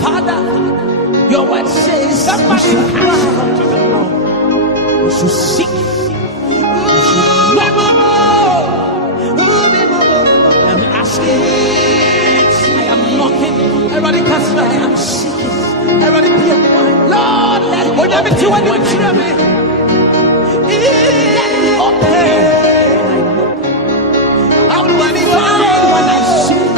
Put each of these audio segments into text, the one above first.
Father, your word says somebody has come to the Lord. We should seek, we should knock, and ask him. I am knocking. Everybody cast their hands. I am seeking. Everybody be of one. Lord, let me open. How do I find when I seek?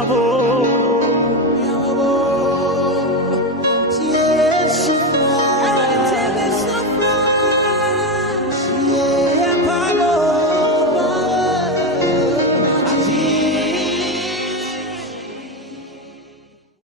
Bravo.